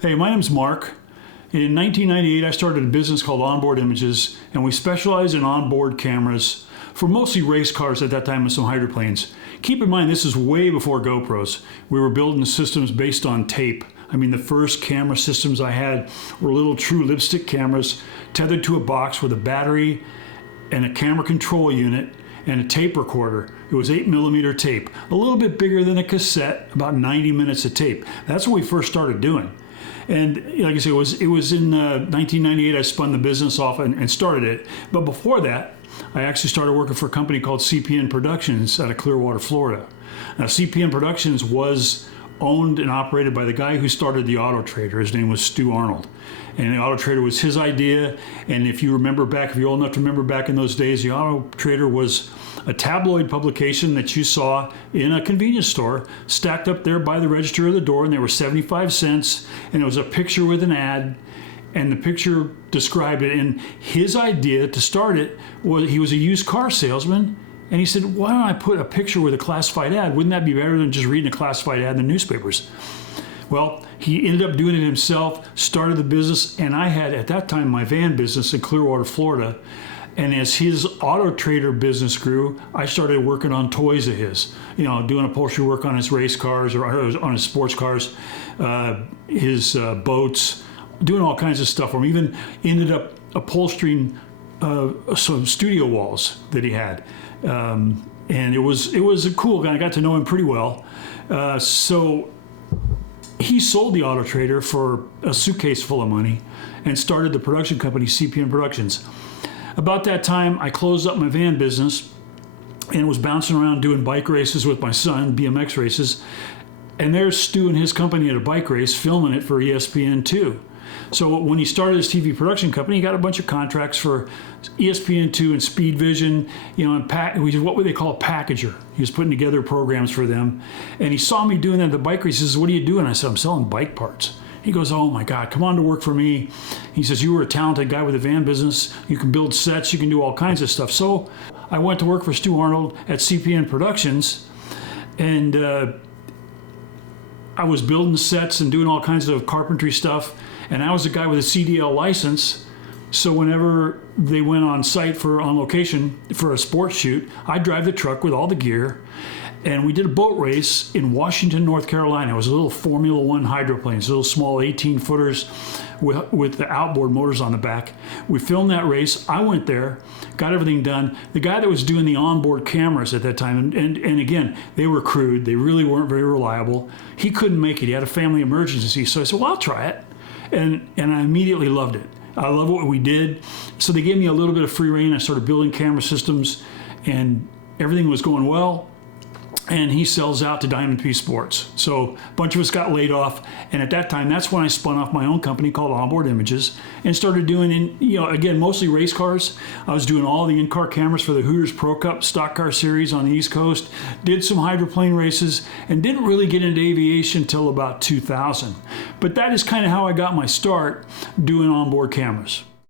Hey, my name's Mark. In 1998, I started a business called Onboard Images, and we specialize in onboard cameras for mostly race cars at that time and some hydroplanes. Keep in mind, this is way before GoPros. We were building systems based on tape. I mean, the first camera systems I had were little true lipstick cameras tethered to a box with a battery and a camera control unit and a tape recorder. It was 8mm tape, a little bit bigger than a cassette, about 90 minutes of tape. That's what we first started doing. And like I said, it was in 1998 I spun the business off and started it. But before that, I actually started working for a company called CPN Productions out of Clearwater, Florida. Now, CPN Productions was owned and operated by the guy who started the Auto Trader. His name was Stu Arnold. And the Auto Trader was his idea. And if you remember back, if you're old enough to remember back in those days, the Auto Trader was a tabloid publication that you saw in a convenience store stacked up there by the register of the door, and they were 75 cents. And it was a picture with an ad, and the picture described it. And his idea to start it was, he was a used car salesman, and he said, why don't I put a picture with a classified ad? Wouldn't that be better than just reading a classified ad in the newspapers? Well, he ended up doing it himself, started the business, and I had, at that time, my van business in Clearwater, Florida. And as his Auto Trader business grew, I started working on toys of his, doing upholstery work on his race cars or on his sports cars, his boats, doing all kinds of stuff for him. Even ended up upholstering some studio walls that he had. And it was a cool guy. I got to know him pretty well. So he sold the Auto Trader for a suitcase full of money and started the production company, CPN Productions. About that time, I closed up my van business and was bouncing around doing bike races with my son, BMX races. And there's Stu and his company at a bike race filming it for ESPN2. So when he started his TV production company, he got a bunch of contracts for ESPN2 and Speed Vision, and what would they call a packager. He was putting together programs for them. And he saw me doing that at the bike race. He says, what are you doing? I said, I'm selling bike parts. He goes, oh my God, come on to work for me. He says, you were a talented guy with a van business. You can build sets, you can do all kinds of stuff. So I went to work for Stu Arnold at CPN Productions, and I was building sets and doing all kinds of carpentry stuff. And I was a guy with a CDL license. So whenever they went on site on location for a sports shoot, I'd drive the truck with all the gear. And we did a boat race in Washington, North Carolina. It was a little Formula One hydroplanes, little small 18-footers with the outboard motors on the back. We filmed that race. I went there, got everything done. The guy that was doing the onboard cameras at that time, and again, they were crude. They really weren't very reliable. He couldn't make it. He had a family emergency. So I said, well, I'll try it. And I immediately loved it. I love what we did. So they gave me a little bit of free rein. I started building camera systems, and everything was going well. And he sells out to Diamond P Sports. So a bunch of us got laid off. And at that time, that's when I spun off my own company called Onboard Images and started doing, again, mostly race cars. I was doing all the in-car cameras for the Hooters Pro Cup stock car series on the East Coast, did some hydroplane races, and didn't really get into aviation until about 2000. But that is kind of how I got my start doing onboard cameras.